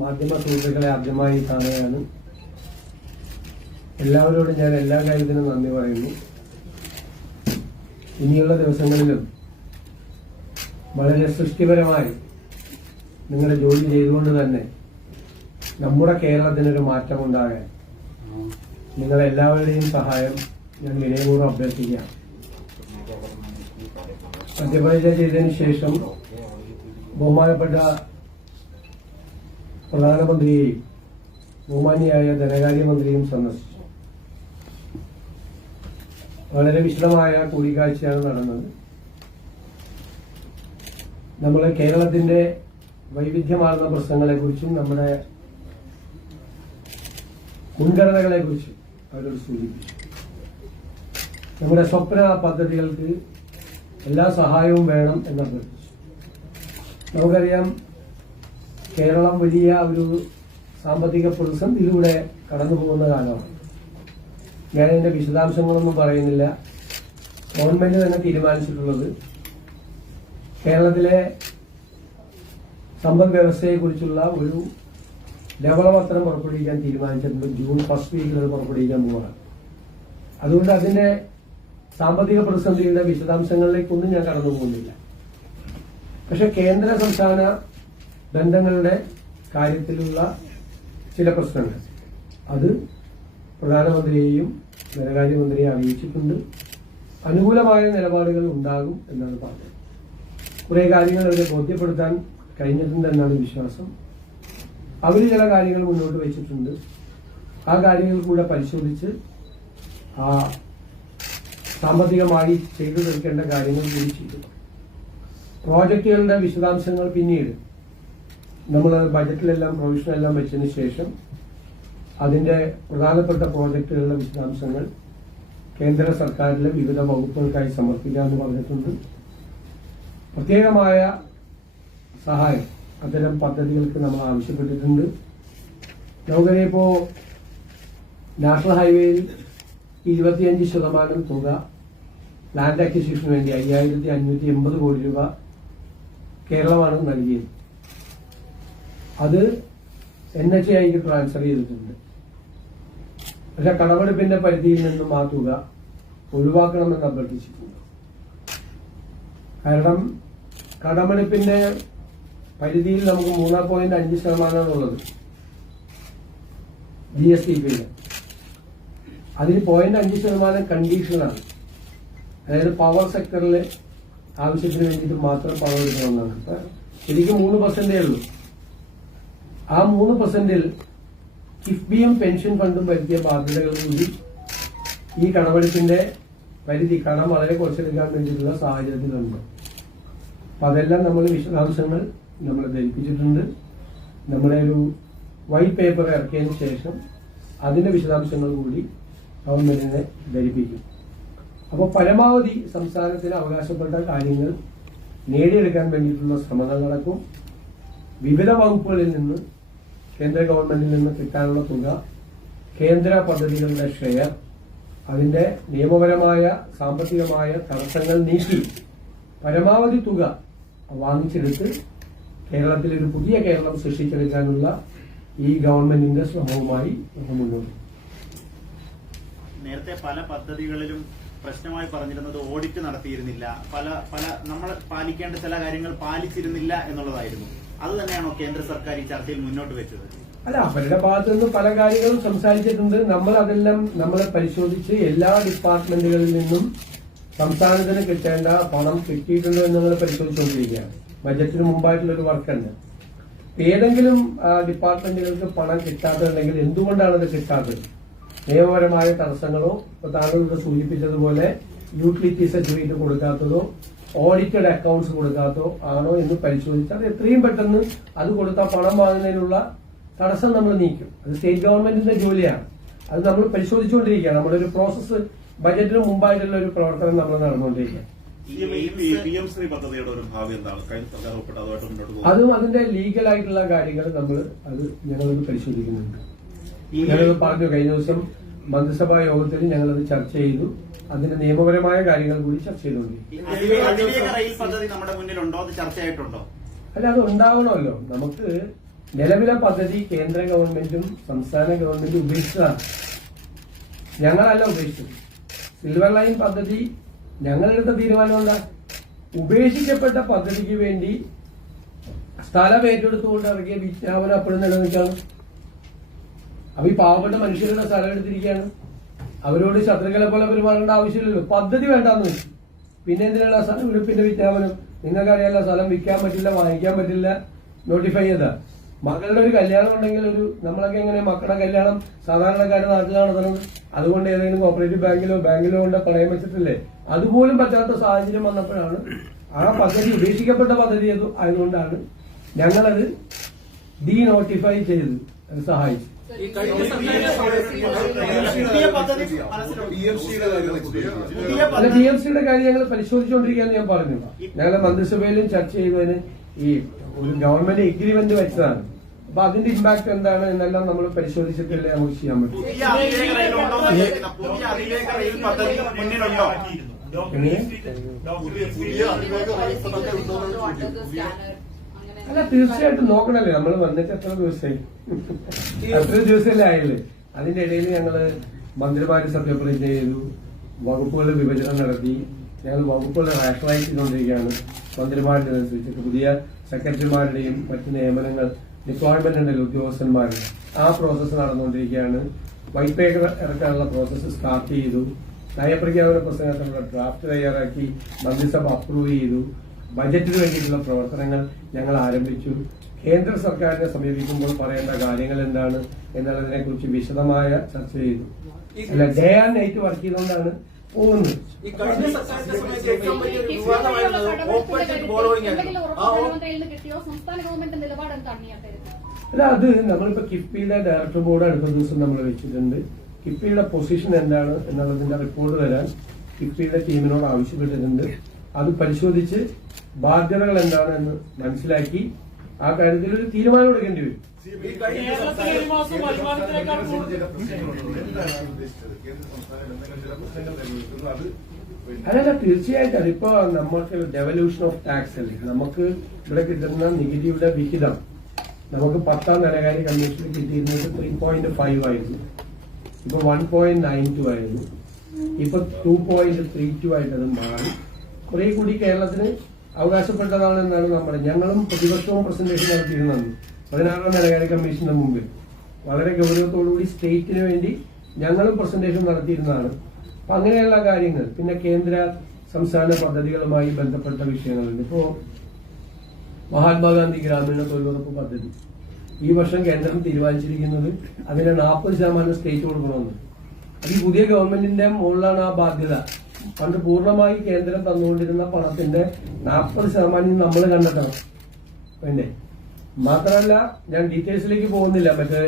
മാധ്യമ സുഹൃത്തുക്കളെ ആദ്യമായി കാണുകയാണ്. എല്ലാവരോടും ഞാൻ എല്ലാ കാര്യത്തിനും നന്ദി പറയുന്നു. ഇനിയുള്ള ദിവസങ്ങളിലും വളരെ സൃഷ്ടിപരമായി നിങ്ങളുടെ ജോലി ചെയ്തുകൊണ്ട് തന്നെ നമ്മുടെ കേരളത്തിനൊരു മാറ്റമുണ്ടാകാൻ നിങ്ങളെല്ലാവരുടെയും സഹായം ഞാൻ വിനയപൂർവ്വം അഭ്യർത്ഥിക്കുകയാണ്. സത്യപ്രതിജ്ഞ ചെയ്തതിനു ശേഷം ബഹുമാനപ്പെട്ട പ്രധാനമന്ത്രിയെയും ബഹുമാനിയായ ധനകാര്യമന്ത്രിയും സന്ദർശിച്ചു. വളരെ വിശദമായ കൂടിക്കാഴ്ചയാണ് നടന്നത്. നമ്മൾ കേരളത്തിന്റെ വൈവിധ്യമാർന്ന പ്രശ്നങ്ങളെക്കുറിച്ചും നമ്മുടെ മുൻഗണനകളെക്കുറിച്ചും അവരോട് സൂചിപ്പിച്ചു. നമ്മുടെ സ്വപ്ന പദ്ധതികൾക്ക് എല്ലാ സഹായവും വേണം എന്ന് അഭ്യർത്ഥിച്ചു. നമുക്കറിയാം, കേരളം വലിയ ഒരു സാമ്പത്തിക പ്രതിസന്ധിയിലൂടെ കടന്നു പോകുന്ന കാലമാണ്. ഞാൻ ഇതിന്റെ വിശദാംശങ്ങളൊന്നും പറയുന്നില്ല. ഗവൺമെന്റ് തന്നെ തീരുമാനിച്ചിട്ടുള്ളത് കേരളത്തിലെ സമ്പദ് വ്യവസ്ഥയെക്കുറിച്ചുള്ള ഒരു ധവളപത്രം പുറപ്പെടുവിക്കാൻ തീരുമാനിച്ചിട്ടുണ്ട്. ജൂൺ 1 വീക്കിൽ അത് പുറപ്പെടുവിക്കാൻ പോവുകയാണ്. അതുകൊണ്ട് അതിന്റെ സാമ്പത്തിക പ്രതിസന്ധിയുടെ വിശദാംശങ്ങളിലേക്കൊന്നും ഞാൻ കടന്നു പോകുന്നില്ല. പക്ഷെ കേന്ദ്ര സംസ്ഥാന ബന്ധങ്ങളുടെ കാര്യത്തിലുള്ള ചില പ്രശ്നങ്ങൾ അത് പ്രധാനമന്ത്രിയെയും ധനകാര്യമന്ത്രിയെ അറിയിച്ചിട്ടുണ്ട്. അനുകൂലമായ നിലപാടുകൾ ഉണ്ടാകും എന്നാണ് പറഞ്ഞത്. കുറെ കാര്യങ്ങൾ അവരെ ബോധ്യപ്പെടുത്താൻ കഴിഞ്ഞിട്ടുണ്ടെന്നാണ് വിശ്വാസം. അവർ ചില കാര്യങ്ങൾ മുന്നോട്ട് വെച്ചിട്ടുണ്ട്. ആ കാര്യങ്ങൾ കൂടെ പരിശോധിച്ച് ആ സാമ്പത്തികമായി ചെയ്തു തീർക്കേണ്ട കാര്യങ്ങൾ കൂടി ചെയ്തു. പ്രോജക്റ്റുകളുടെ വിശദാംശങ്ങൾ പിന്നീട് നമ്മൾ ബജറ്റിലെല്ലാം പ്രൊവിഷനെല്ലാം വെച്ചതിന് ശേഷം അതിന്റെ പ്രധാനപ്പെട്ട പ്രോജക്റ്റുകളുടെ വിശദാംശങ്ങൾ കേന്ദ്ര സർക്കാരിലെ വിവിധ വകുപ്പുകൾക്കായി സമർപ്പിക്കാമെന്ന് പറഞ്ഞിട്ടുണ്ട്. പ്രത്യേകമായ സഹായം അത്തരം പദ്ധതികൾക്ക് നമ്മൾ ആവശ്യപ്പെട്ടിട്ടുണ്ട്. നമുക്കറിയിപ്പോ നാഷണൽ ഹൈവേയിൽ 25% തുക ലാൻഡ് അക്വിസിഷന് വേണ്ടി 5580 കോടി രൂപ കേരളമാണ് നൽകിയത്. അത് NHAIക്ക് ട്രാൻസ്ഫർ ചെയ്തിട്ടുണ്ട്. പക്ഷെ കടമെടുപ്പിന്റെ പരിധിയിൽ നിന്നും ആ തുക ഒഴിവാക്കണമെന്ന് അഭ്യർത്ഥിച്ചിട്ടുണ്ട്. കാരണം കടമെടുപ്പിന്റെ പരിധിയിൽ നമുക്ക് 3.5% ഉള്ളത് GSTP. അതിന് 0.5% കണ്ടീഷനാണ്. അതായത് പവർ സെക്ടറിലെ ആവശ്യത്തിന് വേണ്ടിയിട്ട് മാത്രം പണം എടുക്കണമെന്നാണ്. ശരിക്കും 3% ഉള്ളൂ. ആ 3%-ൽ കിഫ്ബിയും പെൻഷൻ ഫണ്ടും വരുത്തിയ ബാധ്യതകൾ കൂടി ഈ കടമെടുപ്പിന്റെ പരിധി കടം വളരെ കുറച്ചെടുക്കാൻ വേണ്ടിയിട്ടുള്ള സാഹചര്യത്തിലുണ്ട്. അപ്പൊ അതെല്ലാം നമ്മൾ വിശദാംശങ്ങൾ നമ്മൾ ധരിപ്പിച്ചിട്ടുണ്ട്. നമ്മളെ ഒരു വൈറ്റ് പേപ്പർ ഇറക്കിയതിന് ശേഷം അതിന്റെ വിശദാംശങ്ങൾ കൂടി ഗവൺമെന്റിനെ ധരിപ്പിക്കും. അപ്പോൾ പരമാവധി സംസ്ഥാനത്തിന് അവകാശപ്പെട്ട കാര്യങ്ങൾ നേടിയെടുക്കാൻ വേണ്ടിയിട്ടുള്ള ശ്രമങ്ങൾ നടക്കും. വിവിധ വകുപ്പുകളിൽ നിന്ന് കേന്ദ്ര ഗവൺമെന്റിൽ നിന്ന് കിട്ടാനുള്ള തുക, കേന്ദ്ര പദ്ധതികളുടെ ഷെയർ, അതിന്റെ നിയമപരമായ സാമ്പത്തികമായ തടസ്സങ്ങൾ നീക്കി പരമാവധി തുക വാങ്ങിച്ചെടുത്ത് കേരളത്തിൽ ഒരു പുതിയ കേരളം സൃഷ്ടിച്ചെടുക്കാനുള്ള ഈ ഗവൺമെന്റിന്റെ ശ്രമവുമായി മുന്നോട്ട്. നേരത്തെ പല പദ്ധതികളിലും പ്രശ്നമായി പറഞ്ഞിരുന്നത് ഓഡിറ്റ് നടത്തിയിരുന്നില്ല, പല നമ്മൾ പാലിക്കേണ്ട ചില കാര്യങ്ങൾ പാലിച്ചിരുന്നില്ല എന്നുള്ളതായിരുന്നു. അത് തന്നെയാണോ കേന്ദ്ര സർക്കാർ ഈ ചർച്ചയിൽ മുന്നോട്ട് വെച്ചത്? അല്ല, അവരുടെ ഭാഗത്തു നിന്ന് പല കാര്യങ്ങളും സംസാരിച്ചിട്ടുണ്ട്. നമ്മൾ അതെല്ലാം പരിശോധിച്ച് എല്ലാ ഡിപ്പാർട്ട്മെന്റുകളിൽ നിന്നും സംസ്ഥാനത്തിന് കിട്ടേണ്ട പണം കിട്ടിയിട്ടുണ്ടോ എന്നുള്ളത് പരിശോധിച്ചുകൊണ്ടിരിക്കുകയാണ്. ബജറ്റിന് മുമ്പായിട്ടുള്ള ഒരു വർക്കുണ്ട്. ഏതെങ്കിലും ഡിപ്പാർട്ട്മെന്റുകൾക്ക് പണം കിട്ടാത്തതുണ്ടെങ്കിൽ എന്തുകൊണ്ടാണ് അത് കിട്ടാത്തത്? നിയമപരമായ തടസ്സങ്ങളോ, താങ്കൾ ഇവിടെ സൂചിപ്പിച്ചതുപോലെ യൂട്ടിലിറ്റി സർട്ടിഫിക്കറ്റ് കൊടുക്കാത്തതോ, ഓഡിറ്റഡ് അക്കൌണ്ട്സ് കൊടുക്കാത്തോ ആണോ എന്ന് പരിശോധിച്ചാൽ എത്രയും പെട്ടെന്ന് അത് കൊടുത്താൽ പണം വാങ്ങുന്നതിനുള്ള തടസ്സം നമ്മൾ നീക്കും. അത് സ്റ്റേറ്റ് ഗവൺമെന്റിന്റെ ജോലിയാണ്. അത് നമ്മൾ പരിശോധിച്ചുകൊണ്ടിരിക്കുകയാണ്. നമ്മുടെ ഒരു പ്രോസസ്സ് ബജറ്റിന് മുമ്പായിട്ടുള്ള ഒരു പ്രവർത്തനം നമ്മൾ നടന്നുകൊണ്ടിരിക്കുകയാണ്. അതും അതിന്റെ ലീഗലായിട്ടുള്ള കാര്യങ്ങൾ ഞങ്ങളത് പരിശോധിക്കുന്നുണ്ട്. ഞങ്ങളത് പറഞ്ഞു, കഴിഞ്ഞ ദിവസം മന്ത്രിസഭാ യോഗത്തിൽ ഞങ്ങളത് ചർച്ച ചെയ്തു. അതിന്റെ നിയമപരമായ കാര്യങ്ങൾ കൂടി ചർച്ച ചെയ്തുകൊണ്ടിരിക്കും. നമ്മുടെ മുന്നിലുണ്ടോ? അത് ചർച്ചയായിട്ടുണ്ടോ? അല്ല, അത് ഉണ്ടാവണമല്ലോ. നമുക്ക് നിലവിലെ പദ്ധതി കേന്ദ്ര ഗവൺമെന്റും സംസ്ഥാന ഗവൺമെന്റും ഉപേക്ഷിച്ചതാണ്. ഞങ്ങളല്ല ഉപേക്ഷിച്ചത്. സിൽവർ ലൈൻ പദ്ധതി ഞങ്ങളെടുത്ത തീരുമാനം എന്താ? ഉപേക്ഷിക്കപ്പെട്ട പദ്ധതിക്ക് വേണ്ടി സ്ഥലം ഏറ്റെടുത്തുകൊണ്ട് ഇറങ്ങിയ വിജ്ഞാപനം അപ്പോഴും നിലനിൽക്കാണ്. അപ്പൊ ഈ പാവപ്പെട്ട മനുഷ്യരുടെ സ്ഥലം എടുത്തിരിക്കുകയാണ്. അവരോട് ശത്രുക്കളെ പോലെ പെരുമാറേണ്ട ആവശ്യമില്ലല്ലോ. പദ്ധതി വേണ്ടാന്ന് വെച്ചു. പിന്നെ എന്തിനാണ് ആ സ്ഥലം വിടുപ്പിന്റെ വിജ്ഞാപനം? നിങ്ങൾക്കറിയാലോ, സ്ഥലം വിൽക്കാൻ പറ്റില്ല, വാങ്ങിക്കാൻ പറ്റില്ല, നോട്ടിഫൈ ചെയ്താ. മകളുടെ ഒരു കല്യാണം ഉണ്ടെങ്കിൽ നമ്മളൊക്കെ എങ്ങനെ മക്കളുടെ കല്യാണം സാധാരണക്കാരുടെ നാട്ടിലാണ് നടത്തുന്നത്? അതുകൊണ്ട് ഏതെങ്കിലും കോപ്പറേറ്റീവ് ബാങ്കിലോ കൊണ്ട് പണയം വെച്ചിട്ടില്ലേ? അതുപോലും പറ്റാത്ത സാഹചര്യം വന്നപ്പോഴാണ് ആ പദ്ധതി ഉപേക്ഷിക്കപ്പെട്ട പദ്ധതി ആയതുകൊണ്ടാണ് ഞങ്ങളത് ഡീനോട്ടിഫൈ ചെയ്ത് അത് സഹായിച്ചു. DMCയുടെ കാര്യം ഞങ്ങൾ പരിശോധിച്ചുകൊണ്ടിരിക്കുകയെന്ന് ഞാൻ പറഞ്ഞു. ഞങ്ങൾ മന്ത്രിസഭയിലും ചർച്ച ചെയ്തതിന് ഈ ഒരു ഗവൺമെന്റ് എഗ്രിമെന്റ് വെച്ചതാണ്. അപ്പൊ അതിന്റെ ഇമ്പാക്ട് എന്താണ് എന്നെല്ലാം നമ്മൾ പരിശോധിച്ചിട്ടല്ലേ നമുക്ക് ചെയ്യാൻ പറ്റും. അല്ല, തീർച്ചയായിട്ടും നോക്കണല്ലേ. നമ്മൾ വന്നിട്ട് എത്ര ദിവസമായി? ദിവസമല്ലേ ആയില്ലേ? അതിന്റെ ഇടയിൽ ഞങ്ങള് മന്ത്രിമാര് സത്യപ്രതിജ്ഞ ചെയ്തു, വകുപ്പുകളുടെ വിഭജനം നടത്തി, ഞങ്ങൾ വകുപ്പുകളെ റാഷണലൈസ് ചെയ്തുകൊണ്ടിരിക്കുകയാണ്. മന്ത്രിമാരുടേതനുസരിച്ചിട്ട് പുതിയ സെക്രട്ടറിമാരുടെയും മറ്റ് നിയമനങ്ങൾ, ഡിപ്ലോയ്മെന്റ് ഉണ്ടല്ലോ ഉദ്യോഗസ്ഥന്മാരുടെ, ആ പ്രോസസ്സ് നടന്നുകൊണ്ടിരിക്കുകയാണ്. വൈറ്റ് പേപ്പർ ഇറക്കാനുള്ള പ്രോസസ്സ് സ്റ്റാർട്ട് ചെയ്തു. നയപ്രഖ്യാപന പ്രസംഗത്തിനുള്ള ഡ്രാഫ്റ്റ് തയ്യാറാക്കി മന്ത്രിസഭ അപ്രൂവ് ചെയ്തു. ബജറ്റിന് വേണ്ടിയിട്ടുള്ള പ്രവർത്തനങ്ങൾ ഞങ്ങൾ ആരംഭിച്ചു. കേന്ദ്ര സർക്കാരിനെ സമീപിക്കുമ്പോൾ പറയേണ്ട കാര്യങ്ങൾ എന്താണ് എന്നുള്ളതിനെ കുറിച്ച് വിശദമായ ചർച്ച ചെയ്തു. അല്ല, ഡേ ആൻഡ് നൈറ്റ് വർക്ക് ചെയ്തുകൊണ്ടാണ് പോകുന്നത്. അല്ല, അത് നമ്മളിപ്പോ കിഫ്ബിയുടെ ഡയറക്ടർ ബോർഡ് അടുത്ത ദിവസം നമ്മൾ വെച്ചിട്ടുണ്ട്. കിഫ്ബിയുടെ പൊസിഷൻ എന്താണ് എന്നുള്ളതിന്റെ റിപ്പോർട്ട് തരാൻ കിഫ്ബിയുടെ ടീമിനോട് ആവശ്യപ്പെട്ടിട്ടുണ്ട്. അത് പരിശോധിച്ച് ബാധ്യതകൾ എന്താണ് എന്ന് മനസ്സിലാക്കി ആ കാര്യത്തിൽ ഒരു തീരുമാനം എടുക്കേണ്ടി വരും. അല്ലല്ല, തീർച്ചയായിട്ടും അതിപ്പോ നമുക്ക് ഡെവല്യൂഷൻ ഓഫ് ടാക്സ് അല്ലേ. നമുക്ക് ഇവിടെ കിട്ടുന്ന നികുതിയുടെ വിഹിതം നമുക്ക് 10ാം ധനകാര്യ കമ്മീഷനിൽ കിട്ടിയിരുന്നത് 3.5 ആയിരുന്നു. ഇപ്പൊ 1.92 ആയിരുന്നു. ഇപ്പൊ 2.32 ആയിട്ട് അത് മാറി. കുറെ കൂടി കേരളത്തിന് അവകാശപ്പെട്ടതാണ് എന്നാണ് ഞങ്ങളും പ്രതിപക്ഷവും പ്രസന്റേഷൻ നടത്തിയിരുന്നത് 16ാം ധനകാര്യ കമ്മീഷന്റെ മുമ്പിൽ. വളരെ ഗൗരവത്തോടുകൂടി സ്റ്റേറ്റിന് വേണ്ടി ഞങ്ങളും പ്രസന്റേഷൻ നടത്തിയിരുന്നതാണ്. അപ്പൊ അങ്ങനെയുള്ള കാര്യങ്ങൾ, പിന്നെ കേന്ദ്ര സംസ്ഥാന പദ്ധതികളുമായി ബന്ധപ്പെട്ട വിഷയങ്ങളുണ്ട്. ഇപ്പോ മഹാത്മാഗാന്ധി ഗ്രാമീണ തൊഴിലുറപ്പ് പദ്ധതി ഈ വർഷം കേന്ദ്രം തീരുമാനിച്ചിരിക്കുന്നത് അതിന്റെ 40% സ്റ്റേറ്റ് കൊടുക്കണമെന്ന്. അത് ഈ പുതിയ ഗവൺമെന്റിന്റെ മുകളിലാണ് ആ ബാധ്യത. പണ്ട് പൂർണ്ണമായി കേന്ദ്രം തന്നുകൊണ്ടിരുന്ന പണത്തിന്റെ 40% നമ്മൾ കണ്ടെത്തണം. പിന്നെ മാത്രമല്ല, ഞാൻ ഡീറ്റെയിൽസിലേക്ക് പോകുന്നില്ല. മറ്റേ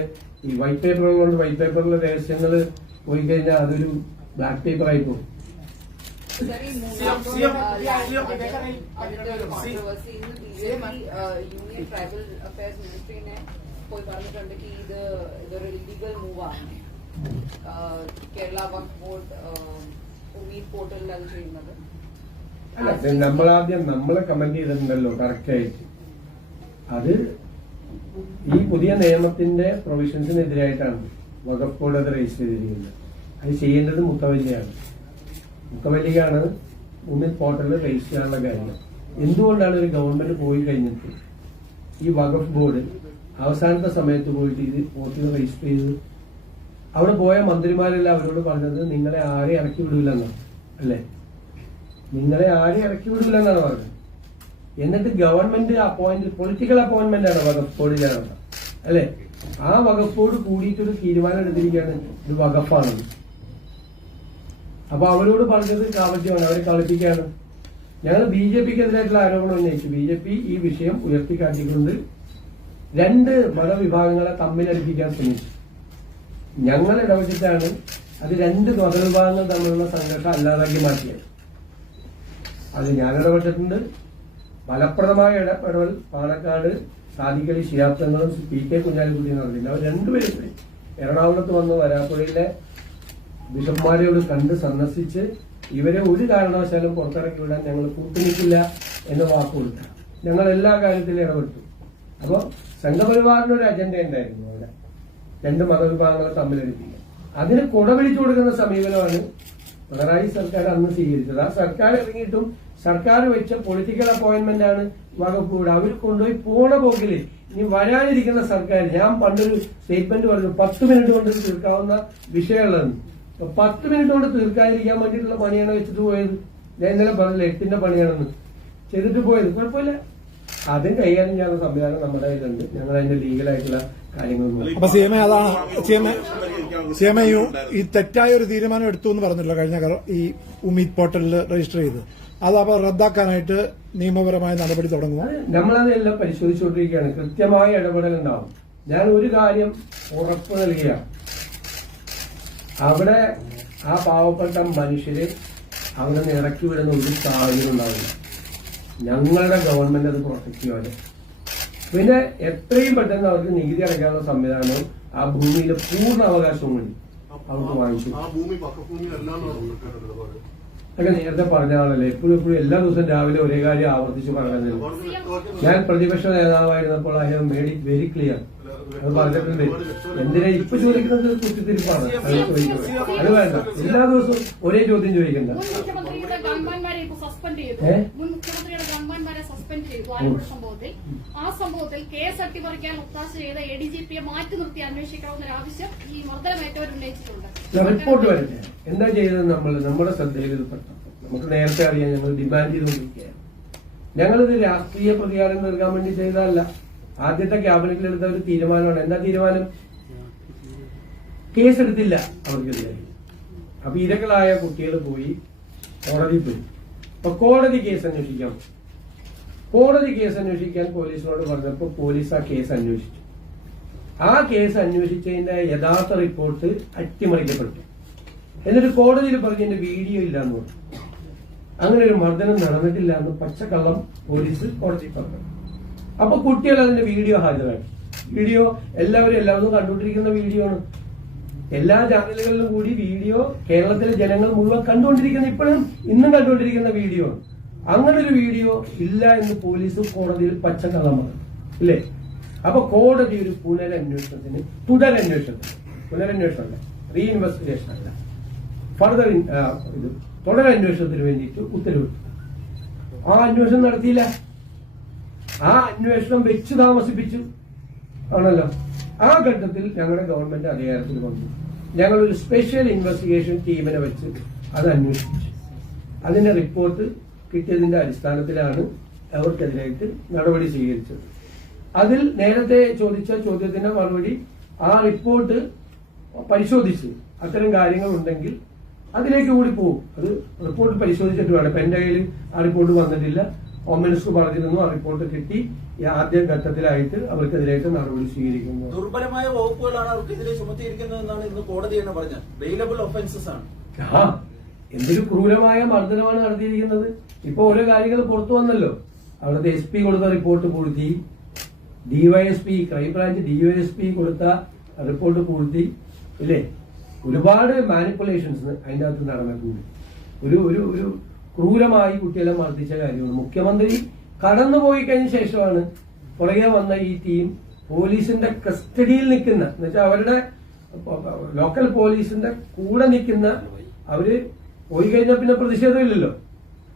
ഈ വൈറ്റ് പേപ്പറുകളുണ്ട്, വൈറ്റ് പേപ്പറിലെ രഹസ്യങ്ങൾ പോയി കഴിഞ്ഞാൽ അതൊരു ബ്ലാക്ക് പേപ്പർ ആയി പോകും. യൂണിയൻ ട്രൈബൽ അഫയേഴ്സ് മിനിസ്ട്രിനെ പോയി പറഞ്ഞിട്ടുണ്ട് ഇതൊരു ഇല്ലീഗൽ മൂവാണ്. കേരള വഖഫ് ബോർഡ് ഉമീദ് പോർട്ടലിൽ അത് ചെയ്യുന്നത്. അല്ല, നമ്മളെ കമന്റ് ചെയ്തിട്ടുണ്ടല്ലോ കറക്റ്റ് ആയിട്ട്. അത് ഈ പുതിയ നിയമത്തിന്റെ പ്രൊവിഷൻസിനെതിരായിട്ടാണ് വഖഫ് ബോർഡ് അത് രജിസ്റ്റർ ചെയ്തിരിക്കുന്നത്. അത് ചെയ്യേണ്ടത് മുത്തവല്ലിയാണ്. മുത്തവല്ലിക്കാണ് ഉമീദ് പോർട്ടലിൽ രജിസ്റ്റർ ചെയ്യാനുള്ള കാര്യം. എന്തുകൊണ്ടാണ് ഒരു ഗവൺമെന്റ് പോയി കഴിഞ്ഞിട്ട് ഈ വഖഫ് ബോർഡ് അവസാനത്തെ സമയത്ത് പോയിട്ട് ഇത് പോർട്ടലിൽ രജിസ്റ്റർ ചെയ്ത് അവിടെ പോയ മന്ത്രിമാരെല്ലാം അവരോട് പറഞ്ഞത് നിങ്ങളെ ആരെ ഇറക്കി വിടില്ലെന്നാണ്. അല്ലേ, നിങ്ങളെ ആരെ ഇറക്കി വിടില്ലെന്നാണ് പറഞ്ഞത്. എന്നിട്ട് ഗവൺമെന്റ് പൊളിറ്റിക്കൽ അപ്പോയിന്റ്മെന്റ് ആണ് വഖഫ് ബോർഡ് ചേർന്നത്. അല്ലെ, ആ വഖഫ് ബോർഡ് കൂടിയിട്ടൊരു തീരുമാനം എടുത്തിരിക്കുകയാണ് ഇത് വഖഫാണെന്ന്. അപ്പൊ അവരോട് പറഞ്ഞത് കാപട്യമാണ്, അവരെ കളിപ്പിക്കുകയാണ്. ഞങ്ങൾ BJPക്കെതിരായിട്ടുള്ള ആരോപണം ഉന്നയിച്ചു. BJP ഈ വിഷയം ഉയർത്തിക്കാട്ടിക്കൊണ്ട് 2 മതവിഭാഗങ്ങളെ തമ്മിലടിപ്പിക്കാൻ ശ്രമിച്ചു. ഞങ്ങൾ ഇടപെട്ടിട്ടാണ് അത് 2 മതവിഭാഗങ്ങൾ തമ്മിലുള്ള സംഘർഷം അല്ലാതാക്കി മാറ്റിയത്. അത് ഞാൻ ഇടപെട്ടിട്ടുണ്ട്. ഫലപ്രദമായ ഇടപെടൽ പാണക്കാട് സാദിഖലി ശിഹാബ് തങ്ങളും PK കുഞ്ഞാലിക്കുട്ടിയും നടത്തില്ല. അവർ 2 പേരും കൂടി എറണാകുളത്ത് വന്ന് വരാപ്പുഴയിലെ ബിഷപ്പ്മാരെയോട് കണ്ട് സന്ദർശിച്ച് ഇവരെ ഒരു കാരണവശാലും പുറത്തിറക്കി വിടാൻ ഞങ്ങൾ കൂട്ടുനിൽക്കില്ല എന്ന് വാക്ക് കൊടുത്തു. ഞങ്ങൾ എല്ലാ കാര്യത്തിലും ഇടപെട്ടു. അപ്പോൾ സംഘപരിവാറിന് ഒരു അജണ്ട ഉണ്ടായിരുന്നു അവിടെ, രണ്ട് മതവിഭാഗങ്ങളെ തമ്മിലെടുപ്പിക്കുക. അതിന് കുട പിടിച്ചു കൊടുക്കുന്ന സമീപനമാണ് പിണറായി സർക്കാർ അന്ന് സ്വീകരിച്ചത്. ആ സർക്കാർ ഇറങ്ങിയിട്ടും സർക്കാർ വെച്ച പൊളിറ്റിക്കൽ അപ്പോയിന്റ്മെന്റ് ആണ് വകുപ്പുകൂടെ. അവർ കൊണ്ടുപോയി പോണ പോക്കില് ഇനി വരാനിരിക്കുന്ന സർക്കാർ, ഞാൻ പണ്ടൊരു സ്റ്റേറ്റ്മെന്റ് പറഞ്ഞു 10 മിനിറ്റ് കൊണ്ട് തീർക്കാവുന്ന വിഷയമുള്ളതെന്ന്. 10 മിനിറ്റ് കൊണ്ട് തീർക്കാതിരിക്കാൻ വേണ്ടിയിട്ടുള്ള പണിയാണ് വെച്ചിട്ട് പോയത്. ഞാൻ ഇന്നലെ പറഞ്ഞില്ല 8ന്റെ പണിയാണെന്ന് ചെയ്തിട്ട് പോയത്. കുഴപ്പമില്ല, അതും കൈകാര്യം ചെയ്യുന്ന സംവിധാനം നമ്മുടെ കയ്യിലുണ്ട്. ഞങ്ങൾ അതിന്റെ ലീഗലായിട്ടുള്ള കാര്യങ്ങളൊന്നും. അപ്പൊ CMA അതാണ് CMA ഈ തെറ്റായ ഒരു തീരുമാനം എടുത്തു എന്ന് പറഞ്ഞല്ലോ കഴിഞ്ഞ ഈ ഉമീദ് പോർട്ടലിൽ രജിസ്റ്റർ ചെയ്ത്, അതപ്പോ റദ്ദാക്കാനായിട്ട് നിയമപരമായ നടപടി തുടങ്ങുക. നമ്മളതെല്ലാം പരിശോധിച്ചുകൊണ്ടിരിക്കുകയാണ്. കൃത്യമായ ഇടപെടൽ ഉണ്ടാവും. ഞാൻ ഒരു കാര്യം ഉറപ്പ് നൽകുകയാണ്, അവിടെ ആ പാവപ്പെട്ട മനുഷ്യര് അവിടെ നിന്ന് ഇറക്കി വിടുന്ന ഒരു സാഹചര്യം ഉണ്ടാവില്ല. ഞങ്ങളുടെ ഗവൺമെന്റ് അത് പ്രൊട്ടക്ട് ചെയ്യുവാണ്. പിന്നെ എത്രയും പെട്ടെന്ന് അവർക്ക് നികുതി അടയ്ക്കാനുള്ള സംവിധാനവും ആ ഭൂമിയിലെ പൂർണ്ണ അവകാശവും കൂടി അവർക്ക് വാങ്ങിച്ചു. അതൊക്കെ നേരത്തെ പറഞ്ഞാണല്ലോ. എപ്പോഴും എല്ലാ ദിവസവും രാവിലെ ഒരേ കാര്യം ആവർത്തിച്ച് പറയുന്നത്. ഞാൻ പ്രതിപക്ഷ നേതാവായിരുന്നപ്പോൾ I have made it very clear. അത് പറഞ്ഞിട്ടുണ്ട്. എന്തിനാ ഇപ്പൊ ചോദിക്കുന്നത് കുത്തിത്തിരിപ്പാണ്. അത് വേണ്ട, എല്ലാ ദിവസവും ഒരേ ചോദ്യം ചോദിക്കണ്ട. മുഖ്യമന്ത്രിയുടെ ഗവൺമെന്റ്മാരെ സസ്പെൻഡ് ചെയ്തു ആലപ്പുഴ സംഭവത്തിൽ. ആ സംഭവത്തിൽ കേസ് അട്ടിമറിക്കാൻ ഒത്താശ ചെയ്ത ADGP മാറ്റി നിർത്തി അന്വേഷിക്കണമെന്നൊരു ആവശ്യം ഈ മർദ്ദനമേറ്റവർ ഉന്നയിച്ചിട്ടുണ്ട്. റിപ്പോർട്ട് വരട്ടെ. എന്താ ചെയ്തത് നമ്മുടെ ശ്രദ്ധയിൽ ഇത് പെട്ടപ്പോൾ നമുക്ക് നേരത്തെ അറിയാം. ഞങ്ങൾ ഡിമാൻഡ് ചെയ്തുകൊണ്ടിരിക്കുകയാണ്. ഞങ്ങളിത് രാഷ്ട്രീയ പ്രതികാരം നൽകാൻ വേണ്ടി ചെയ്തതല്ല. ആദ്യത്തെ ക്യാബിനറ്റിലെടുത്ത ഒരു തീരുമാനമാണ്. എന്താ തീരുമാനം? കേസെടുത്തില്ല അവർക്കെതിരെ. അപ്പൊ ഇരകളായ കുട്ടികൾ പോയി കോടതിയിൽ പോയി. അപ്പൊ കോടതി കേസ് അന്വേഷിക്കാം. കോടതി കേസ് അന്വേഷിക്കാൻ പോലീസിനോട് പറഞ്ഞപ്പോൾ പോലീസ് ആ കേസ് അന്വേഷിച്ചു. ആ കേസ് അന്വേഷിച്ചതിന്റെ യഥാർത്ഥ റിപ്പോർട്ട് അട്ടിമറിക്കപ്പെട്ടു. എന്നിട്ട് കോടതിയിൽ പറഞ്ഞതിന്റെ വീഡിയോ ഇല്ലാന്ന് പറഞ്ഞു. അങ്ങനെ ഒരു മർദ്ദനം നടന്നിട്ടില്ല എന്ന് പച്ചക്കള്ളം പോലീസ് കോടതി പറഞ്ഞു. അപ്പൊ കുട്ടികൾ അതിന്റെ വീഡിയോ ഹാജരാക്കി. വീഡിയോ എല്ലാവരും കണ്ടുകൊണ്ടിരിക്കുന്ന വീഡിയോ ആണ്. എല്ലാ ചാനലുകളിലും കൂടി വീഡിയോ കേരളത്തിലെ ജനങ്ങൾ മുഴുവൻ കണ്ടുകൊണ്ടിരിക്കുന്ന, ഇപ്പോഴും ഇന്നും കണ്ടുകൊണ്ടിരിക്കുന്ന വീഡിയോ ആണ്. അങ്ങനെ ഒരു വീഡിയോ ഇല്ല എന്ന് പോലീസ് കോടതിയിൽ പച്ചക്കള്ളം പറഞ്ഞു, ഇല്ലേ? അപ്പൊ കോടതി ഒരു പുനരന്വേഷണത്തിന്, പുനരന്വേഷണമല്ല, റീഇൻവെസ്റ്റിഗേഷൻ അല്ല, ഫർദർ ഇത് തുടരന്വേഷണത്തിന് വേണ്ടിയിട്ട് ഉത്തരവിട്ടു. ആ അന്വേഷണം നടത്തിയില്ല. ആ അന്വേഷണം വെച്ച് താമസിപ്പിച്ചു ആണല്ലോ. ആ ഘട്ടത്തിൽ ഞങ്ങളുടെ ഗവൺമെന്റ് അധികാരത്തിൽ വന്നു. ഞങ്ങളൊരു സ്പെഷ്യൽ ഇൻവെസ്റ്റിഗേഷൻ ടീമിനെ വെച്ച് അത് അന്വേഷിച്ചു. അതിന്റെ റിപ്പോർട്ട് കിട്ടിയതിന്റെ അടിസ്ഥാനത്തിലാണ് അവർക്കെതിരായിട്ട് നടപടി സ്വീകരിച്ചത്. അതിൽ നേരത്തെ ചോദിച്ച ചോദ്യത്തിന്റെ മറുപടി, ആ റിപ്പോർട്ട് പരിശോധിച്ച് അത്തരം കാര്യങ്ങൾ ഉണ്ടെങ്കിൽ അതിലേക്ക് കൂടി പോകും. അത് റിപ്പോർട്ട് പരിശോധിച്ചിട്ട് വേണം. ഇപ്പൊ എന്റെ കയ്യിൽ ആ റിപ്പോർട്ട് വന്നിട്ടില്ല. ഹോം മിനിസ്റ്റർ പറഞ്ഞിരുന്നു ആ റിപ്പോർട്ട് കിട്ടി ആദ്യ ഘട്ടത്തിലായിട്ട് അവർക്കെതിരായിട്ട് നടപടി സ്വീകരിക്കുന്നു. ദുർബലമായ വകുപ്പുകളാണ് അവർക്കെതിരെ ചുമത്തിയിരിക്കുന്നതെന്നാണ് ഇന്ന് കോടതി തന്നെ പറഞ്ഞത്. ബെയിലബിൾ ഒഫൻസസ് ആണ്. എന്തൊരു ക്രൂരമായ മർദ്ദനമാണ് നടത്തിയിരിക്കുന്നത്. ഇപ്പൊ ഓരോ കാര്യങ്ങൾ പുറത്തു വന്നല്ലോ. അവിടുത്തെ SP കൊടുത്ത റിപ്പോർട്ട് പൂഴ്ത്തി, DYSP ക്രൈംബ്രാഞ്ച് DYSP കൊടുത്ത റിപ്പോർട്ട് പൂഴ്ത്തി, ഇല്ലേ? ഒരുപാട് മാനിപ്പുലേഷൻസ് അതിന്റെ അകത്ത് നടന്നിട്ടുണ്ട്. ഒരു ക്രൂരമായി കുട്ടികളെ മർദ്ദിച്ച കാര്യമാണ്. മുഖ്യമന്ത്രി കടന്നുപോയി കഴിഞ്ഞ ശേഷമാണ് പുറകെ വന്ന ഈ ടീം പോലീസിന്റെ കസ്റ്റഡിയിൽ നിൽക്കുന്ന, എന്നുവെച്ചാൽ അവരുടെ ലോക്കൽ പോലീസിന്റെ കൂടെ നിൽക്കുന്ന, അവര് പോയി കഴിഞ്ഞാൽ പിന്നെ പ്രതിഷേധമില്ലല്ലോ.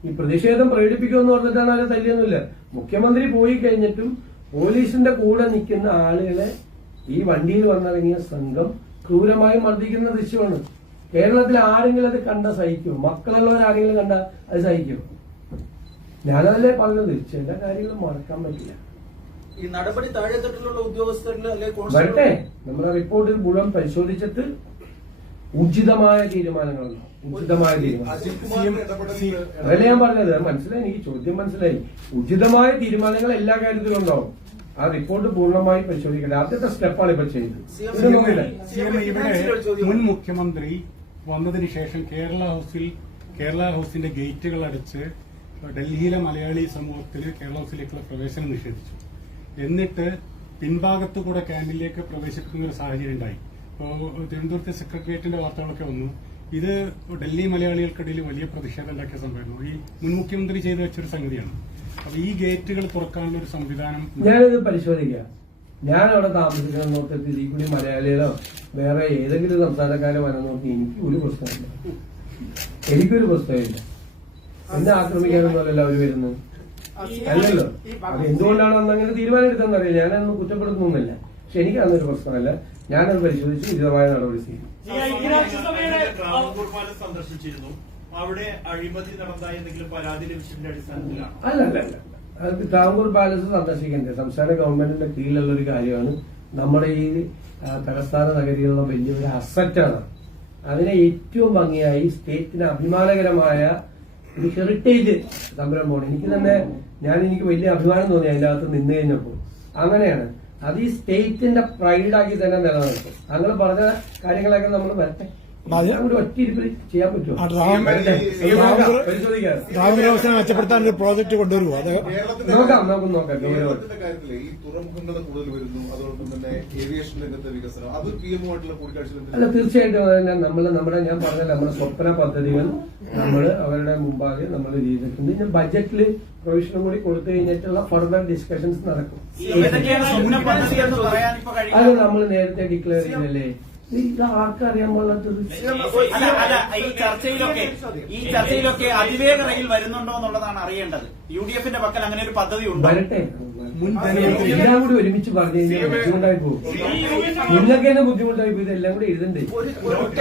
ഈ പ്രതിഷേധം പ്രകടിപ്പിക്കുമെന്ന് പറഞ്ഞിട്ടാണ് അവരെ തല്ലിയൊന്നുമില്ല. മുഖ്യമന്ത്രി പോയി കഴിഞ്ഞിട്ടും പോലീസിന്റെ കൂടെ നിൽക്കുന്ന ആളുകളെ ഈ വണ്ടിയിൽ വന്നിറങ്ങിയ സംഘം ക്രൂരമായി മർദ്ദിക്കുന്ന ദൃശ്യമാണ്. കേരളത്തിൽ ആരെങ്കിലും അത് കണ്ട സഹിക്കും? മക്കളുള്ളവരാരെങ്കിലും കണ്ട അത് സഹിക്കും? ഞാനതല്ലേ പറഞ്ഞത്, ചില കാര്യങ്ങൾ മറക്കാൻ പറ്റില്ല. ഈ നടപടി താഴെത്തട്ടിലുള്ള ഉദ്യോഗസ്ഥരിൽ വരട്ടെ. നമ്മുടെ റിപ്പോർട്ട് മുഴുവൻ പരിശോധിച്ചിട്ട് ഉചിതമായ തീരുമാനങ്ങളുണ്ടാവും. അതല്ലേ ഞാൻ പറഞ്ഞത്. മനസ്സിലായി, എനിക്ക് ചോദ്യം മനസ്സിലായി. ഉചിതമായ തീരുമാനങ്ങൾ എല്ലാ കാര്യത്തിലും ഉണ്ടാവും. ആ റിപ്പോർട്ട് പൂർണ്ണമായി പരിശോധിക്കട്ടെ. ആദ്യത്തെ സ്റ്റെപ്പാണ് ഇപ്പൊ ചെയ്തത്. മുൻ മുഖ്യമന്ത്രി വന്നതിന് ശേഷം കേരള ഹൌസിന്റെ ഗേറ്റുകൾ അടച്ച് ഡൽഹിയിലെ മലയാളി സമൂഹത്തിന് കേരള ഹൌസിലേക്കുള്ള പ്രവേശനം നിഷേധിച്ചു. എന്നിട്ട് പിൻഭാഗത്തുകൂടെ ക്യാമ്പിലേക്ക് പ്രവേശിപ്പിക്കുന്ന ഒരു സാഹചര്യം ഉണ്ടായി. ഇപ്പോൾ തിരുവനന്തപുരത്തെ സെക്രട്ടേറിയറ്റിന്റെ വാർത്തകളൊക്കെ വന്നു. ഇത് ഡൽഹി മലയാളികൾക്കിടയിൽ വലിയ പ്രതിഷേധം ഉണ്ടാക്കിയ സംഭവമായിരുന്നു. ഈ മുൻ മുഖ്യമന്ത്രി ചെയ്തു വെച്ചൊരു സംഗതിയാണ്. അപ്പൊ ഈ ഗേറ്റുകൾ തുറക്കാനുള്ള ഒരു സംവിധാനം ഞാനിത് പരിശോധിക്കാം. ഞാൻ അവിടെ താമസിക്കുന്ന നോക്കത്ത് ഇതിൽ കൂടി മലയാളികളോ വേറെ ഏതെങ്കിലും സംസ്ഥാനക്കാരോ വരാൻ നോക്കി എനിക്ക് ഒരു പ്രശ്നമില്ല. എനിക്കൊരു പ്രശ്നമില്ല. എന്നെ ആക്രമിക്കാനൊന്നുമല്ലല്ലോ അവര് വരുന്നത്, അല്ലല്ലോ. അത് എന്തുകൊണ്ടാണ് അന്നങ്ങനെ തീരുമാനം എടുത്തതെന്നറിയാം. ഞാനതൊന്നും കുറ്റപ്പെടുത്തുന്നില്ല. പക്ഷെ എനിക്ക് അന്നൊരു പ്രശ്നമല്ല. ഞാനത് പരിശോധിച്ച് ഉചിതമായ നടപടി ചെയ്യും. ട്രാവൻകൂർ പാലസ് സന്ദർശിച്ചിരുന്നു. അവിടെ അഴിമതി നടന്നതായി എന്തെങ്കിലും പരാതി ലഭിച്ചതിന്റെ അടിസ്ഥാനത്തിലാണ്? അല്ല. അത് ട്രാവൻകൂർ പാലസ് സന്ദർശിക്കേണ്ടത് സംസ്ഥാന ഗവൺമെന്റിന്റെ കീഴിലുള്ള ഒരു കാര്യമാണ്. നമ്മുടെ ഈ തലസ്ഥാന നഗരിയിലുള്ള വലിയൊരു അസറ്റാണ്. അതിനെ ഏറ്റവും ഭംഗിയായി സ്റ്റേറ്റിന് അഭിമാനകരമായ ഒരു ഹെറിറ്റേജ് സംരംഭമാണ്. എനിക്ക് വലിയ അഭിമാനം തോന്നി അതിന്റെ അകത്ത് നിന്ന് കഴിഞ്ഞപ്പോൾ. അങ്ങനെയാണ് അത് ഈ സ്റ്റേറ്റിന്റെ പ്രൈഡാക്കി തന്നെ നിലനിർത്തും. അങ്ങനെ പറഞ്ഞ കാര്യങ്ങളൊക്കെ നമ്മൾ വരട്ടെ, ഒരു ഒറ്റ ഇരിപ്പിൽ ചെയ്യാൻ പറ്റുമോ? ഡ്രൈവിംഗ് മെച്ചപ്പെടുത്താൻ ഒരു പ്രോജക്ട് കൊണ്ടുവരുമോ? അത് നോക്കാം. കാര്യത്തില് ഈ തുറമുഖങ്ങൾ കൂടുതൽ വരുന്നു, അതോടൊപ്പം തന്നെ ഏവിയേഷൻ രംഗത്തെ വികസനം, അത് പിഎമ്മുമായിട്ടുള്ള കൂടിക്കാഴ്ച? അല്ല, തീർച്ചയായിട്ടും നമ്മുടെ ഞാൻ പറഞ്ഞ നമ്മുടെ സ്വപ്ന പദ്ധതികൾ നമ്മൾ അവരുടെ മുമ്പാകെ നമ്മൾ ചെയ്തിട്ടുണ്ട്. ഇനി ബജറ്റിൽ പ്രൊവിഷനും കൂടി കൊടുത്തു കഴിഞ്ഞിട്ടുള്ള ഫർദർ ഡിസ്കഷൻസ് നടക്കും. അത് നമ്മൾ നേരത്തെ ഡിക്ലെയർ ചെയ്തല്ലേ. ഇത് ആർക്കറിയാൻ പാടില്ലാത്തത്? ഈ ചർച്ചയിലൊക്കെ അതിവേഗ റെയിൽ വരുന്നുണ്ടോ എന്നുള്ളതാണ് അറിയേണ്ടത്. UDFന്റെ പക്കൽ അങ്ങനെ ഒരു പദ്ധതി ഉണ്ട്. വരട്ടെ, എല്ലാം കൂടി ഒരുമിച്ച് പറഞ്ഞു കഴിഞ്ഞാൽ ബുദ്ധിമുട്ടായി പോകും. നിങ്ങൾക്ക് തന്നെ ബുദ്ധിമുട്ടായി പോയി. ഇതെല്ലാം കൂടി എഴുതണ്ടേ,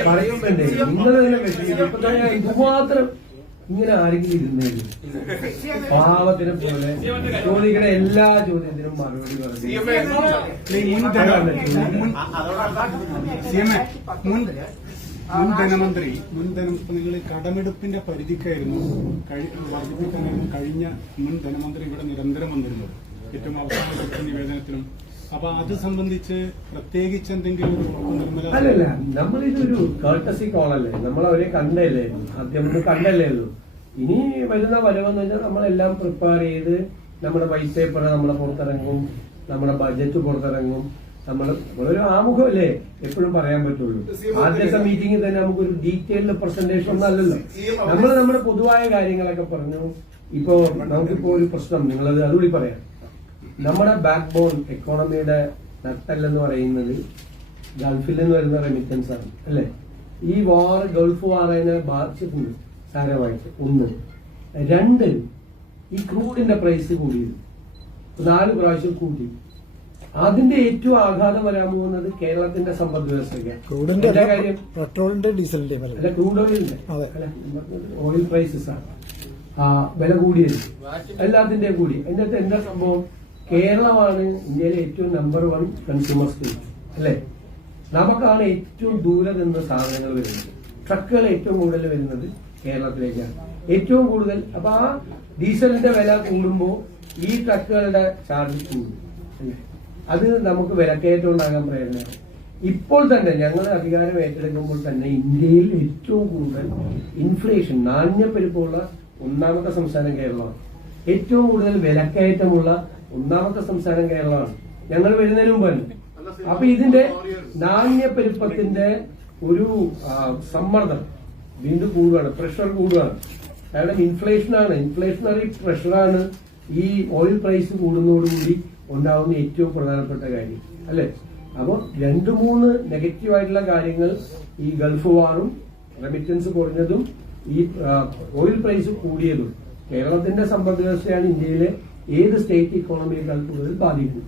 പറയുന്നുണ്ടേ. നിങ്ങൾ തന്നെ വിഷമിക്കും. ഇപ്പൊ തന്നെ ഇതുമാത്രം ഇങ്ങനെ ആരെങ്കിലും ഇരുന്നേരും പാവത്തിനെ പോലെ ചോദിക്കുന്ന എല്ലാ ചോദ്യത്തിനും മറുപടി പറഞ്ഞു. മുൻ ധനമന്ത്രി നിങ്ങൾ കടമെടുപ്പിന്റെ പരിധിക്കായിരുന്നു വർദ്ധിപ്പിക്കാനായിരുന്നു കഴിഞ്ഞ മുൻ ധനമന്ത്രി ഇവിടെ നിരന്തരം വന്നിരുന്നത്, ഏറ്റവും അവസാന നിവേദനത്തിലും. അപ്പൊ അത് സംബന്ധിച്ച് പ്രത്യേകിച്ച് എന്തെങ്കിലും ഒരു ഉറപ്പ് നിർമ്മല? അല്ലല്ല, നമ്മളിതൊരു കേർട്ടസി കോളല്ലേ, നമ്മൾ അവരെ കണ്ടല്ലേ, ആദ്യം കണ്ടല്ലേ ഉള്ളൂ. ഇനി വരുന്ന വരവെന്ന് വെച്ചാൽ നമ്മളെല്ലാം പ്രിപ്പയർ ചെയ്ത് നമ്മുടെ വൈറ്റ് പേപ്പർ നമ്മളെ പുറത്തിറങ്ങും, നമ്മുടെ ബജറ്റ് പുറത്തിറങ്ങും. നമ്മളൊരു ആമുഖമല്ലേ എപ്പോഴും പറയാൻ പറ്റുള്ളൂ. ആദ്യത്തെ മീറ്റിംഗിൽ തന്നെ നമുക്കൊരു ഡീറ്റെയിൽഡ് പ്രസന്റേഷൻ ഒന്നും അല്ലല്ലോ. നമ്മൾ നമ്മുടെ പൊതുവായ കാര്യങ്ങളൊക്കെ പറഞ്ഞു. ഇപ്പോ നമുക്കിപ്പോ ഒരു പ്രശ്നം, നിങ്ങളത് അതുകൂടി പറയാം. നമ്മുടെ ബാക്ക് ബോൺ എക്കോണമിയുടെ നട്ടല്ലെന്ന് പറയുന്നത് ഗൾഫിൽ നിന്ന് വരുന്ന റെമിറ്റൻസ് ആണ്, അല്ലെ? ഈ വാർ, ഗൾഫ് വാർ അതിനെ ബാധിച്ചിട്ടുണ്ട് സാരമായിട്ട്. 1. 2, ഈ ക്രൂഡിന്റെ പ്രൈസ് കൂടിയത് 4 പ്രാവശ്യം കൂട്ടി. അതിന്റെ ഏറ്റവും ആഘാതം വരാൻ പോകുന്നത് കേരളത്തിന്റെ സമ്പദ് വ്യവസ്ഥയ്ക്ക്. കാര്യം പെട്രോളിന്റെ ഡീസലിന്റെ അല്ല, ക്രൂഡ് ഓയിലിന്റെ ഓയിൽ പ്രൈസസ് ആണ് വില കൂടിയത്, എല്ലാത്തിന്റെയും കൂടി. അതിന്റെ അകത്ത് എന്താ സംഭവം? കേരളമാണ് ഇന്ത്യയിലെ ഏറ്റവും നമ്പർ 1 കൺസ്യൂമർ സ്റ്റേറ്റ്, അല്ലെ? നമുക്കാണ് ഏറ്റവും ദൂരെ നിന്ന് സാധനങ്ങൾ വരുന്നത്. ട്രക്കുകൾ ഏറ്റവും കൂടുതൽ വരുന്നത് കേരളത്തിലേക്കാണ്, ഏറ്റവും കൂടുതൽ. അപ്പൊ ആ ഡീസലിന്റെ വില കൂടുമ്പോൾ ഈ ട്രക്കുകളുടെ ചാർജ് കൂടും, അല്ലേ? അത് നമുക്ക് വിലക്കയറ്റം ഉണ്ടാകാൻ പ്രേരണയാണ്. ഇപ്പോൾ തന്നെ ഞങ്ങൾ അധികാരം ഏറ്റെടുക്കുമ്പോൾ തന്നെ ഇന്ത്യയിൽ ഏറ്റവും കൂടുതൽ ഇൻഫ്ലേഷൻ, നാണ്യപ്പെരുപ്പമുള്ള 1ാമത്തെ സംസ്ഥാനം കേരളമാണ്. ഏറ്റവും കൂടുതൽ വിലക്കയറ്റമുള്ള 1ാമത്തെ സംസ്ഥാനം കേരളമാണ് ഞങ്ങൾ വരുന്നതിന് മുമ്പ് തന്നെ. അപ്പൊ ഇതിന്റെ നാണ്യപ്പെരുപ്പത്തിന്റെ ഒരു സമ്മർദ്ദം വീണ്ടും കൂടുകയാണ്, പ്രഷർ കൂടുകയാണ്. കാരണം ഇൻഫ്ലേഷനാണ്, ഇൻഫ്ലേഷണറി പ്രഷറാണ് ഈ ഓയിൽ പ്രൈസ് കൂടുന്നതോടുകൂടി ഉണ്ടാവുന്ന ഏറ്റവും പ്രധാനപ്പെട്ട കാര്യം, അല്ലെ? അപ്പോൾ 2-3 നെഗറ്റീവായിട്ടുള്ള കാര്യങ്ങൾ, ഈ ഗൾഫ് വാറും റെമിറ്റൻസ് കുറഞ്ഞതും ഈ ഓയിൽ പ്രൈസ് കൂടിയതും കേരളത്തിന്റെ സമ്പദ് വ്യവസ്ഥയാണ് ഇന്ത്യയിലെ ഏത് സ്റ്റേറ്റ് ഇക്കോണമിയേക്കാൾ കൂടുതൽ ബാധിക്കുന്നത്.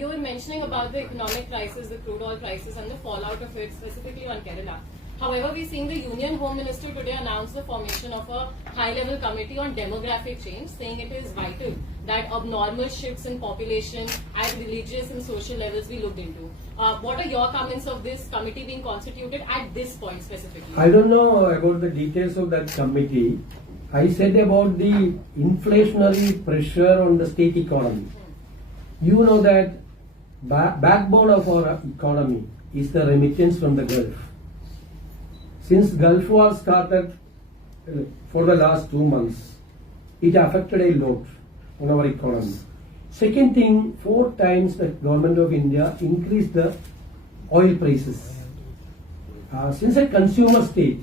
You were mentioning about the economic crisis, the crude oil crisis and the fallout of it, specifically on Kerala. However, we're seeing the Union Home Minister today announce the formation of a high-level committee on demographic change, saying it is vital that abnormal shifts in population at religious and social levels be looked into. What are your comments of this committee being constituted at this point specifically? I don't know about the details of that committee. I said about the inflationary pressure on the state economy. You know that backbone of our economy is the remittance from the Gulf. Since Gulf War started for the last 2 months, it affected a lot on our economy. Second thing, 4 times the government of India increased the oil prices. Since a consumer state,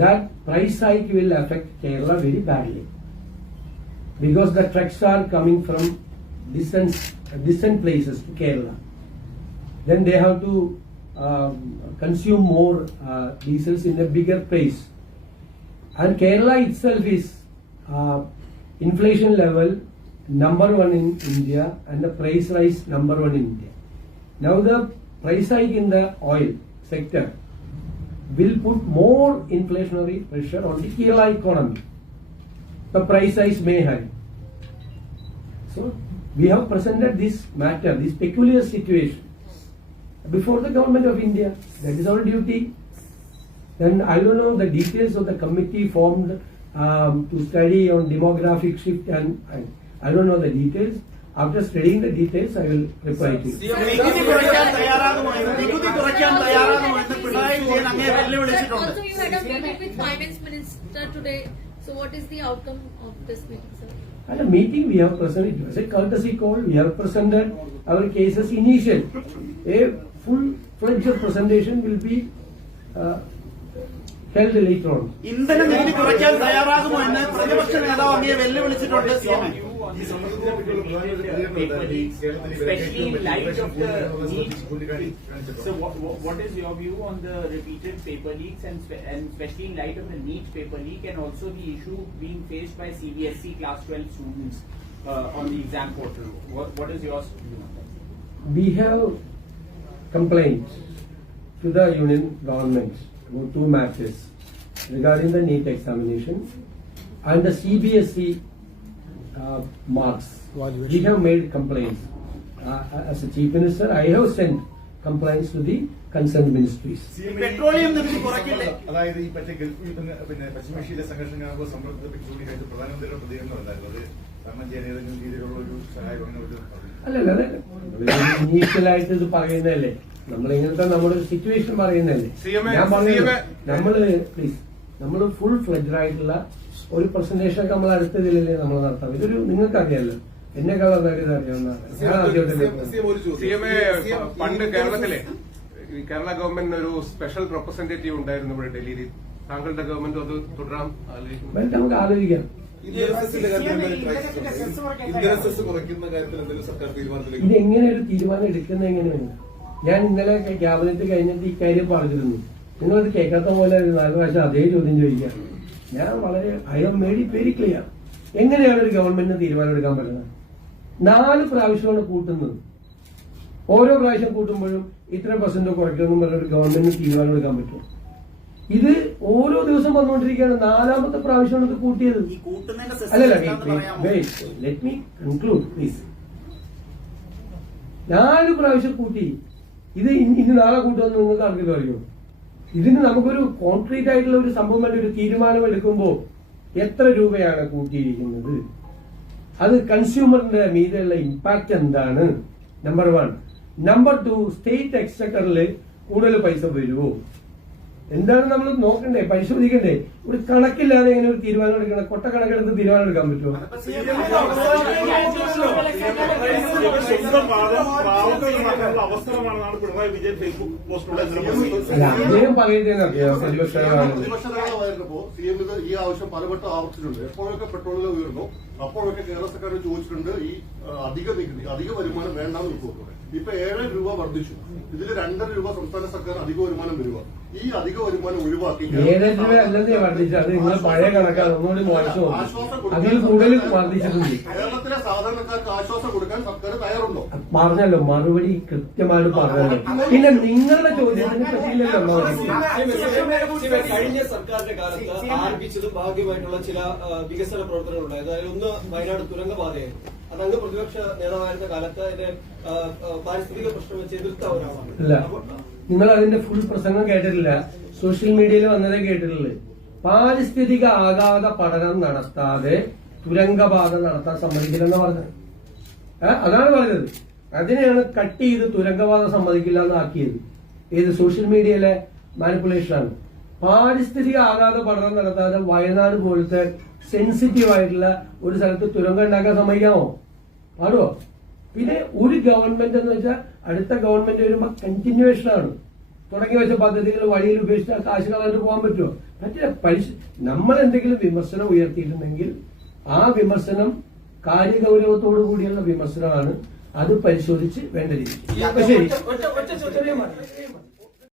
that price hike will affect Kerala very badly because the trucks are coming from distant places to Kerala. Then they have to consume more diesels in a bigger price. And Kerala itself is inflation level number 1 in India and the price rise number 1 in India. Now the price hike in the oil sector will put more inflationary pressure on the Kerala economy. The price rise may have. So we have presented this matter, this peculiar situation before the government of India. That is our duty. Then I don't know the details of the committee formed to study on demographic shift, and I don't know the details. After studying the details, I will reply to you. നികുതി കുറയ്ക്കാൻ തയ്യാറാകുമോ എന്ന് പിണറായി വിജയൻ അങ്ങേ വെല്ലുവിളിച്ചിട്ടുണ്ട്. Also, you had a meeting with Finance Minister today. So, what is the outcome of this meeting, sir? At a meeting, we have presented, it was a courtesy call, we have presented our cases initial. A full-fledged presentation will be held later on. ഇന്ധന നികുതി കുറയ്ക്കാൻ തയ്യാറാകുമോ എന്ന് പ്രതിപക്ഷ നേതാവ് അങ്ങേ വെല്ലുവിളിച്ചിട്ടുണ്ട്. CMA. Especially in light of the need. So what is your view on the repeated paper leaks and especially in light of the NEET paper leak and also the issue being faced by CBSE class 12 students on the exam portal? What is your view on that? We have complaints to the union government about 2 matters regarding the NEET examination and the CBSE marks. We have made complaints. As a chief minister, I have sent complaints to the concerned ministries. Petroleum നികുതി കുറയ്ക്കില്ലേ? അതായത് ഈ മറ്റേ ഗൾഫിൽ പിന്നെ പശ്ചിമേഷ്യയിലെ സംഘർഷങ്ങൾക്ക് സംബന്ധിച്ച് ചൂണ്ടിക്കാഴ്ച പ്രധാനമന്ത്രിയുടെ പ്രതികരണം ഉണ്ടായിരുന്നു. അത് കാരണം ചെയ്യാൻ ഏതെങ്കിലും രീതിയിലുള്ള ഒരു സഹായം അങ്ങനെ ഒരു അല്ലല്ല, ഇനീഷ്യലായിട്ട് ഇത് പറയുന്നതല്ലേ, നമ്മളിങ്ങനത്തെ നമ്മുടെ സിറ്റുവേഷൻ പറയുന്നതല്ലേ. ഞാൻ പറഞ്ഞത് നമ്മൾ ഫുൾ ഫ്ലെഡ്ജഡ് ആയിട്ടുള്ള ഒരു പ്രസന്റേഷൻ ഒക്കെ നമ്മൾ അടുത്തതിലല്ലേ നമ്മൾ നടത്താം. ഇതൊരു നിങ്ങൾക്കറിയാലോ, എന്നെക്കാൾ നന്നായിട്ട് ഇത് അറിയാവുന്നതാണ്. ഞാൻ ആദ്യമായിട്ട് പണ്ട് കേരളത്തിലെ കേരള ഗവൺമെന്റിന് ഒരു സ്പെഷ്യൽ റെപ്രസെന്റേറ്റീവ് ഉണ്ടായിരുന്നു ഇവിടെ ഡൽഹിയിൽ. താങ്കളുടെ ഗവൺമെന്റ് അത് തുടരാൻ ആലോചിക്കുന്നു? നമുക്ക് ആലോചിക്കാം. ഇത് എങ്ങനെ ഒരു തീരുമാനം എടുക്കുന്നത് എങ്ങനെയാണ്? ഞാൻ ഇന്നലെ ക്യാബിനറ്റ് കഴിഞ്ഞിട്ട് ഇക്കാര്യം പറഞ്ഞിരുന്നു. നിങ്ങളത് കേൾക്കാത്ത പോലെ 4 പ്രാവശ്യം അതേ ചോദ്യം ചോദിക്കാം. ഞാൻ വളരെ I have made it very clear. എങ്ങനെയാണ് ഒരു ഗവൺമെന്റിന് തീരുമാനം എടുക്കാൻ പറ്റുന്നത്? 4 പ്രാവശ്യമാണ് കൂട്ടുന്നത്. ഓരോ പ്രാവശ്യം കൂട്ടുമ്പോഴും ഇത്ര % കുറയ്ക്കുമെന്നും പറഞ്ഞ ഒരു ഗവൺമെന്റിന് തീരുമാനം എടുക്കാൻ പറ്റും? ഇത് ഓരോ ദിവസം വന്നുകൊണ്ടിരിക്കുകയാണ്. 4ാമത്തെ പ്രാവശ്യമാണ് ഇത് കൂട്ടിയത്. അല്ലല്ല, ലെറ്റ് മീ കൺക്ലൂഡ് പ്ലീസ്. 4 പ്രാവശ്യം കൂട്ടി. ഇത് ഇനി നാളെ കൂട്ടുമെന്ന് നിങ്ങൾക്ക് ആർക്കെങ്കിലും അറിയോ? ഇതിന് നമുക്കൊരു കോൺക്രീറ്റ് ആയിട്ടുള്ള ഒരു സംഭവം വേണ്ടി ഒരു തീരുമാനം എടുക്കുമ്പോൾ എത്ര രൂപയാണ് കൂട്ടിയിരിക്കുന്നത്, അത് കൺസ്യൂമറിന്റെ മീതെയുള്ള ഇമ്പാക്ട് എന്താണ്, നമ്പർ 1. നമ്പർ 2, സ്റ്റേറ്റ് എക്സ്ചക്കറിൽ കൂടുതൽ പൈസ വരുമോ, എന്താണ് നമ്മൾ നോക്കണ്ടേ, പരിശോധിക്കണ്ടേ. ഒരു കണക്കില്ലാതെ എങ്ങനെ ഒരു തീരുമാനം എടുക്കണം? കൊട്ടക്കണക്കെടുത്ത് തീരുമാനം എടുക്കാൻ പറ്റുമോ? അദ്ദേഹം പറയുന്നതെന്നറിയോ, പ്രതിപക്ഷമായിരുന്നപ്പോ CM ഈ ആവശ്യം പലവട്ടം ആവർത്തിച്ചിട്ടുണ്ട്. എപ്പോഴൊക്കെ പെട്രോൾ വില ഉയർന്നു അപ്പോഴൊക്കെ കേരള സർക്കാർ ചോദിച്ചിട്ടുണ്ട് ഈ അധിക നികുതി, അധിക വരുമാനം വേണ്ടാന്ന് റിപ്പോർട്ടോടെ. ഇപ്പൊ 7 രൂപ വർദ്ധിച്ചു. ഇതിൽ 2.5 രൂപ സംസ്ഥാന സർക്കാർ അധിക വരുമാനം വരിക. ഈ അധിക വരുമാനം ഒഴിവാക്കി 7 രൂപ അല്ലെന്നേ വർദ്ധിച്ചത്. അത് നിങ്ങൾ പഴയ കണക്കാണ്, ഒന്നുകൂടി മോശം. അതിൽ കൂടുതൽ വർദ്ധിച്ചിട്ടുണ്ട്. കേരളത്തിലെ സാധാരണക്കാർക്ക് ആശ്വാസം കൊടുക്കാൻ സർക്കാർ തയ്യാറുണ്ടോ? പറഞ്ഞല്ലോ, മറുപടി കൃത്യമായിട്ട് പറഞ്ഞല്ലോ. പിന്നെ നിങ്ങളുടെ ചോദ്യത്തിന് പറ്റില്ലല്ലോ. കഴിഞ്ഞ സർക്കാരിന്റെ കാലത്ത് ആരംഭിച്ചതും ഭാഗ്യമായിട്ടുള്ള ചില വികസന പ്രവർത്തനങ്ങൾ ഉണ്ടായത്. അതിലൊന്ന് വയനാട് തുരങ്കപാതയായിരുന്നു. അത് അങ്ങ് പ്രതിപക്ഷ നേതാവായിരുന്ന കാലത്ത് അതിന്റെ പാരിസ്ഥിതിക പ്രശ്നം വെച്ച് എതിർത്ത ഒരാളാണ്. അല്ല, നിങ്ങൾ അതിന്റെ ഫുൾ പ്രസംഗം കേട്ടിട്ടില്ല. സോഷ്യൽ മീഡിയയിൽ വന്നതേ കേട്ടിട്ടുള്ളൂ. പാരിസ്ഥിതിക ആഘാത പഠനം നടത്താതെ തുരങ്കപാത നടത്താൻ സമ്മതിക്കില്ലെന്ന് പറഞ്ഞത്. അതാണ് പറഞ്ഞത്. അതിനെയാണ് കട്ട് ചെയ്ത് തുരങ്കപാത സമ്മതിക്കില്ല എന്നാക്കിയത്. ഏത് സോഷ്യൽ മീഡിയയിലെ മാനിപ്പുലേഷനാണ്. പാരിസ്ഥിതിക ആഘാത പഠനം നടത്താതെ വയനാട് പോലത്തെ സെൻസിറ്റീവ് ആയിട്ടുള്ള ഒരു സ്ഥലത്ത് തുരങ്കം ഉണ്ടാക്കാൻ സമ്മതിക്കാമോ? പാടുവോ? പിന്നെ ഒരു ഗവൺമെന്റ് എന്ന് വെച്ചാൽ അടുത്ത ഗവൺമെന്റ് വരുമ്പോ കണ്ടിന്യൂവേഷൻ ആണ്. തുടങ്ങി വെച്ച പദ്ധതികൾ വഴിയിൽ ഉപേക്ഷിച്ച കാശ് കളഞ്ഞിട്ട് പോകാൻ പറ്റുമോ? പറ്റില്ല. നമ്മൾ എന്തെങ്കിലും വിമർശനം ഉയർത്തിയിട്ടുണ്ടെങ്കിൽ ആ വിമർശനം കാര്യഗൗരവത്തോടു കൂടിയുള്ള വിമർശനമാണ്. അത് പരിശോധിച്ച് വേണ്ട രീതി. ശരി.